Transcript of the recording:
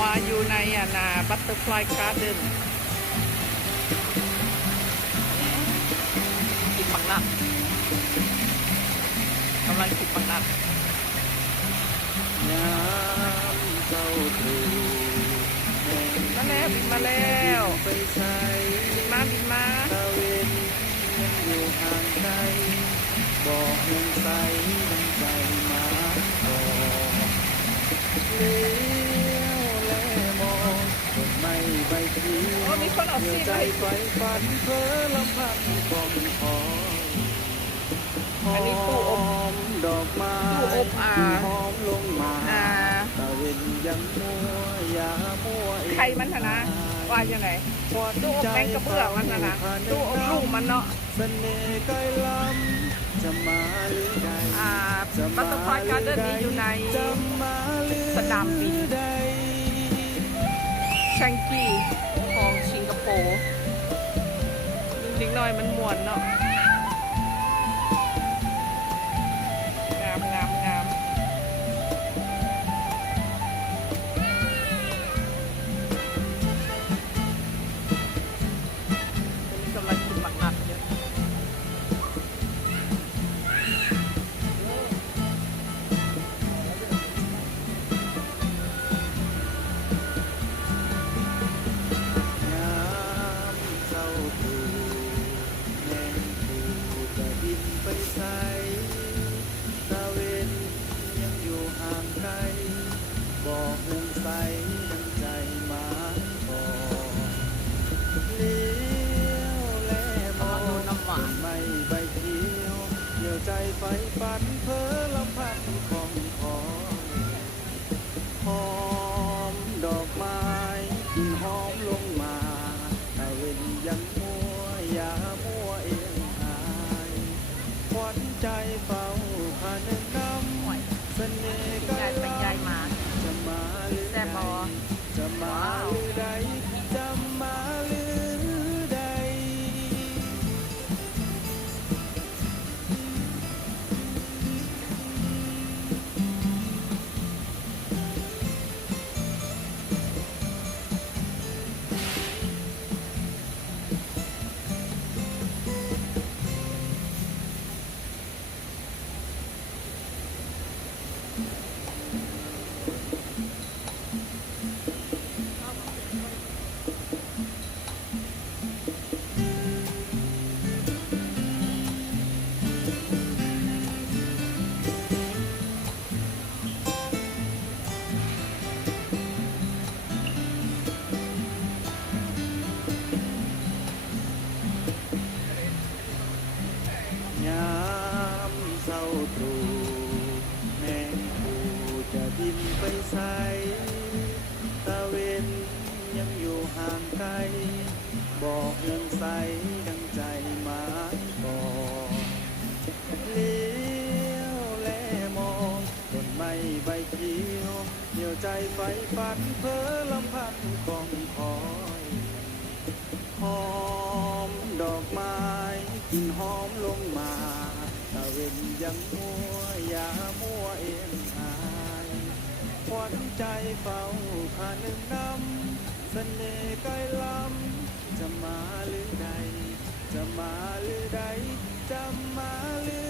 มาอยู่ในนาบัตเตอร์ฟลายการ์เด้นกินบังนัดกำลังกินบังนัดยามเจ้าถูมาแล้วบินมาแล้วไปใส่บินมาตะเวนยังอยู่ห่างไกลบอกยังใสยังใจมาบอกเลี้ยวแลมองต้นไม้ใบเขียวมีคนออกใจไฟฝันเพ้อลำพังคงคออันนี้ตู้อบดอกไม้หอมลงมาตะเวนยังมัวยามัวใครมันนะว่ายังไงตู้อบแมงกระเบื้องมันนะตู้อบลูกมันเนาะเสน่ห์ใกล้ล้ำจะมาหรือใดบัตเตอร์ฟลายการ์เด้นนี้อยู่ในสนามบินแชงกีของสิงคโปร์จริงๆหน่อยมันม่วนเนาะงามกำลังกินหมักนัดเยอะบอกเรื่องใสดังใจมาบอกเลี้ยวแลมองต้นไม้ใบเขียวเหนี่ยวใจไฟฝันเพ้อลำพังของคอยหอมดอกไม้กลิ่นหอมลงมาตะเวนยังมัวยามัวเอียงหายควันใจเฝ้าพานึกน้ำเสน่ห์ใกล้ล้ำจะมาหรือใดจะมาหรือใดจะมาหรือใดยามเศร้าตรู่แมงปูจะบินไปใส่ตะเวนยังอยู่ห่างไกลบอกเรื่องใสดังใจหมายบอกเลี้ยวแลมองต้นไม้ใบเขียวเหนี่ยวใจไฟฝันเพ้อลำพังของคอยหอมดอกไม้กลิ่นหอมลงมาตะเวนยังมัวยามัวเอียงหายควันใจเฝ้าพานึกน้ำเสน่ห์ใกล้ล้ำจะมาหรือใดจะมาหรือใดจะมาหรือ